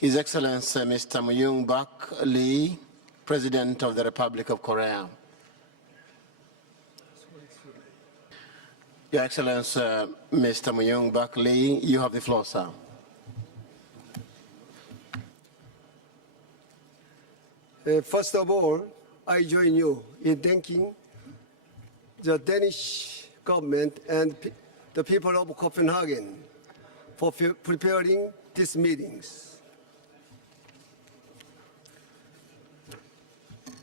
His Excellency Mr. Myung Bak Lee, President of the Republic of Korea. Your Excellency Mr. Myung Bak Lee, you have the floor, sir. First of all, I join you in thanking the Danish government and the people of Copenhagen for preparing these meetings.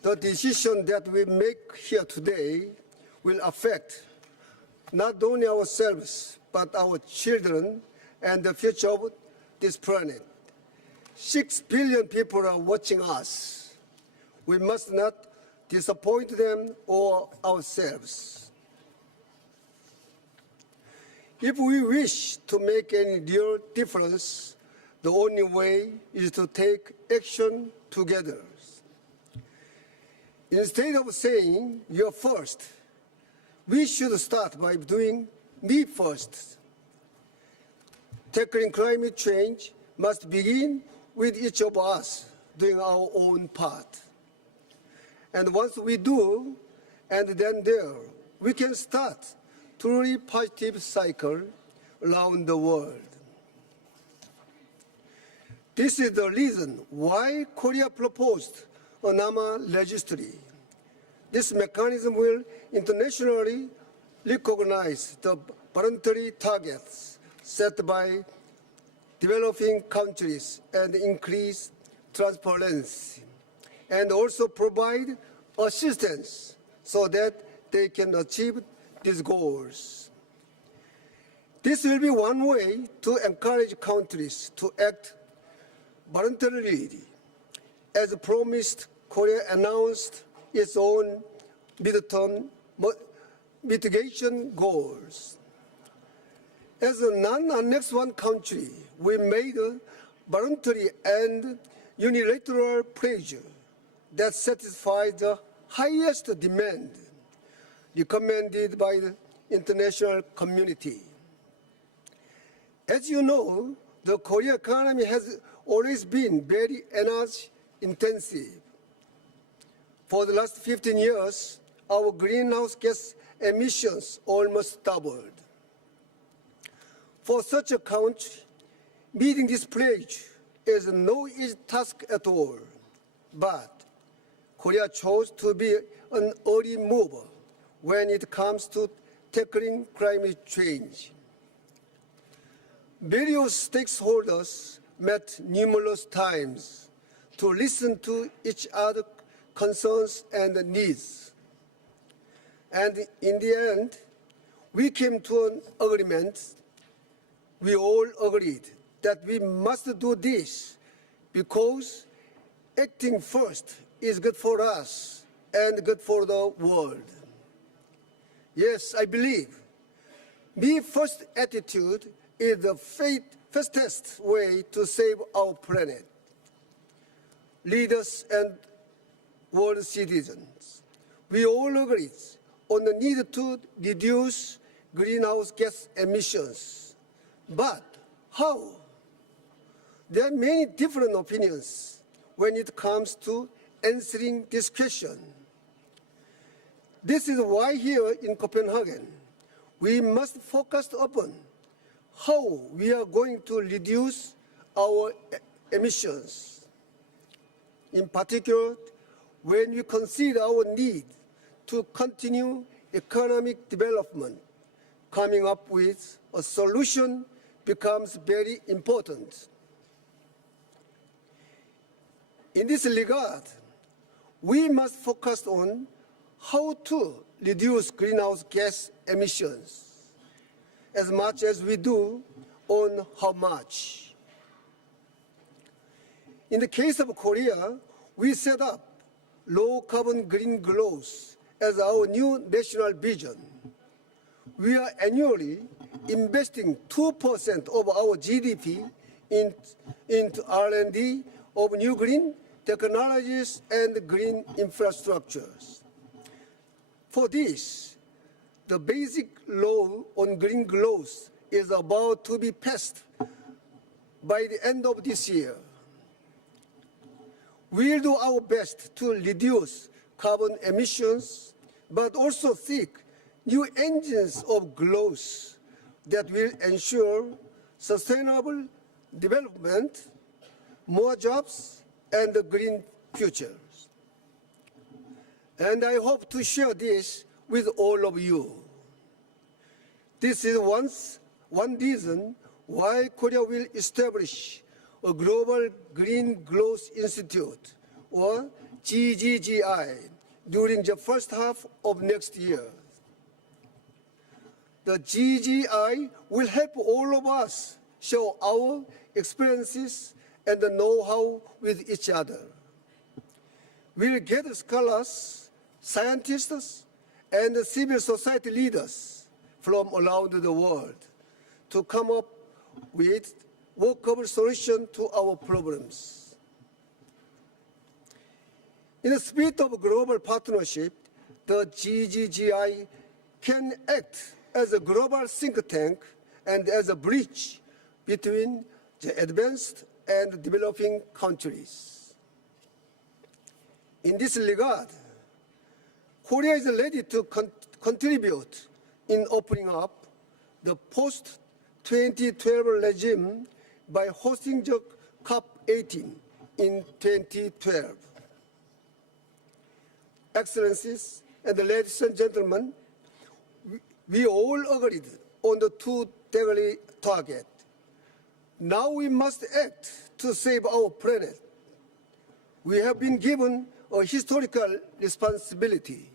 The decision that we make here today will affect not only ourselves, but our children and the future of this planet. 6 billion people are watching us. We must not disappoint them or ourselves. If we wish to make any real difference, the only way is to take action together. Instead of saying, you're first, we should start by doing me first. Tackling climate change must begin with each of us doing our own part. And once we do, and then there, we can start truly positive cycle around the world. This is the reason why Korea proposed a NAMA registry. This mechanism will internationally recognize the voluntary targets set by developing countries and increase transparency, and also provide assistance so that they can achieve these goals. This will be one way to encourage countries to act voluntarily. As promised, Korea announced its own midterm mitigation goals. As a non-annexed one country, we made a voluntary and unilateral pledge that satisfies the highest demand recommended by the international community. As you know, the Korean economy has always been very energy intensive. For the last 15 years, our greenhouse gas emissions almost doubled. For such a country, meeting this pledge is no easy task at all, but Korea chose to be an early mover when it comes to tackling climate change. Various stakeholders met numerous times to listen to each other's concerns and needs. And in the end, we came to an agreement. We all agreed that we must do this because acting first is good for us and good for the world. Yes, I believe me first attitude is the fastest way to save our planet. Leaders and world citizens, we all agree on the need to reduce greenhouse gas emissions. But how? There are many different opinions when it comes to answering this question. This is why here in Copenhagen, we must focus upon how we are going to reduce our emissions. In particular, when we consider our need to continue economic development, coming up with a solution becomes very important. In this regard, we must focus on how to reduce greenhouse gas emissions as much as we do on how much. In the case of Korea, we set up low carbon green growth as our new national vision. We are annually investing 2% of our GDP into R&D of new green technologies and green infrastructures. For this, the basic law on green growth is about to be passed by the end of this year. We'll do our best to reduce carbon emissions, but also seek new engines of growth that will ensure sustainable development, more jobs, and a green future. And I hope to share this with all of you. This is one reason why Korea will establish a Global Green Growth Institute, or GGGI, during the first half of next year. The GGI will help all of us share our experiences and the know-how with each other. We'll gather scholars, scientists, and civil society leaders from around the world to come up with workable solutions to our problems. In the spirit of global partnership, the GGGI can act as a global think tank and as a bridge between the advanced and developing countries. In this regard, Korea is ready to contribute in opening up the post-2012 regime by hosting the COP15 in 2012. Excellencies and ladies and gentlemen, we all agreed on the two-degree target. Now we must act to save our planet. We have been given a historical responsibility.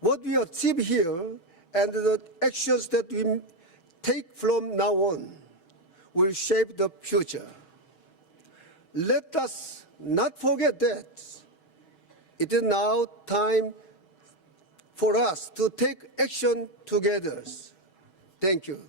What we achieve here and the actions that we take from now on will shape the future. Let us not forget that it is now time for us to take action together. Thank you.